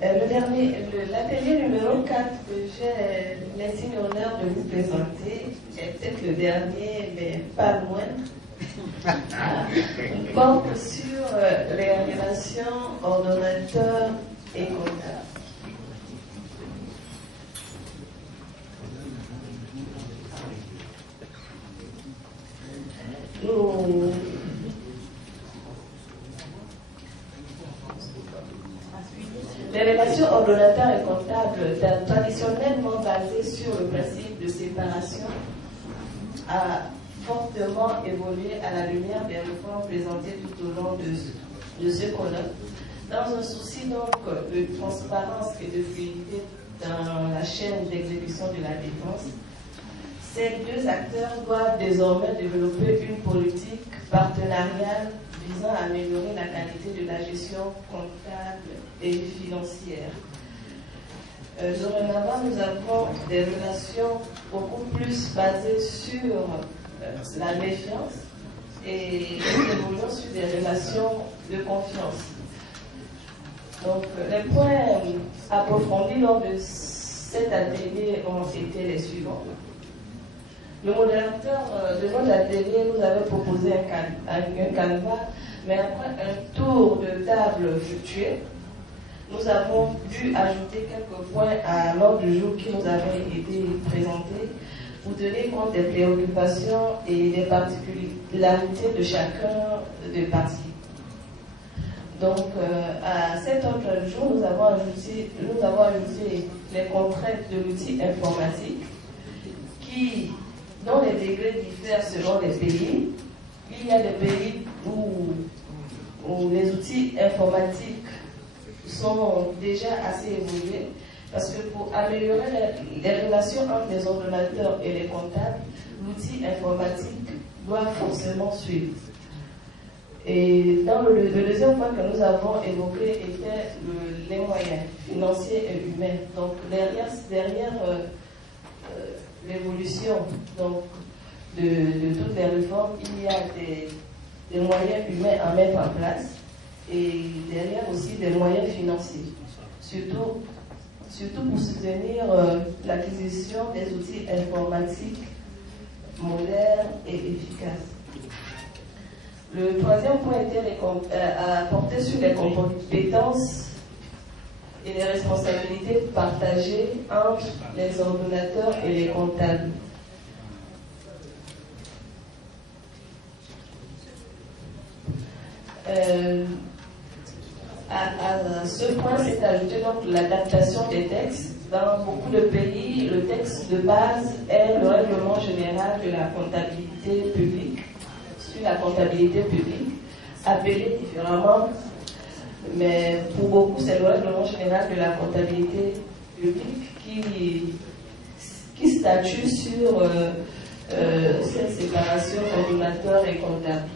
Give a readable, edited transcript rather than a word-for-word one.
L'atelier numéro 4 que j'ai l'insigne honneur de vous présenter est peut-être le dernier, mais pas loin. Porte sur les relations ordonnateur et comptable. Les relations ordonnateur et comptable, traditionnellement basées sur le principe de séparation, a fortement évolué à la lumière des réformes présentées tout au long de ce colloque, dans un souci donc de transparence et de fluidité dans la chaîne d'exécution de la défense. Ces deux acteurs doivent désormais développer une politique partenariale visant à améliorer la qualité de la gestion comptable et financière. Dorénavant, nous avons des relations beaucoup plus basées sur la méfiance et nous évoluons sur des relations de confiance. Donc, les points approfondis lors de cet atelier ont été les suivants. Le modérateur de notre atelier nous avait proposé un canevas, mais après un tour de table fluctué, nous avons dû ajouter quelques points à l'ordre du jour qui nous avaient été présentés pour tenir compte des préoccupations et des particularités de chacun des parties. Donc, à cet ordre du jour, nous avons ajouté les contraintes de l'outil informatique dont les degrés diffèrent selon les pays. Il y a des pays où les outils informatiques sont déjà assez évolués, parce que pour améliorer les relations entre les ordonnateurs et les comptables, l'outil informatique doit forcément suivre. Et dans le deuxième point que nous avons évoqué était les moyens financiers et humains. Donc derrière l'évolution de toutes les réformes, il y a des moyens humains à mettre en place et derrière aussi des moyens financiers, surtout pour soutenir l'acquisition des outils informatiques modernes et efficaces. Le troisième point était à porter sur les compétences et les responsabilités partagées entre les ordonnateurs et les comptables. À ce point s'est ajouté donc l'adaptation des textes. Dans beaucoup de pays, le texte de base est le règlement général de la comptabilité publique, sur la comptabilité publique, appelé différemment, mais pour beaucoup c'est le règlement général de la comptabilité publique qui statue sur cette séparation ordonnateur et comptable.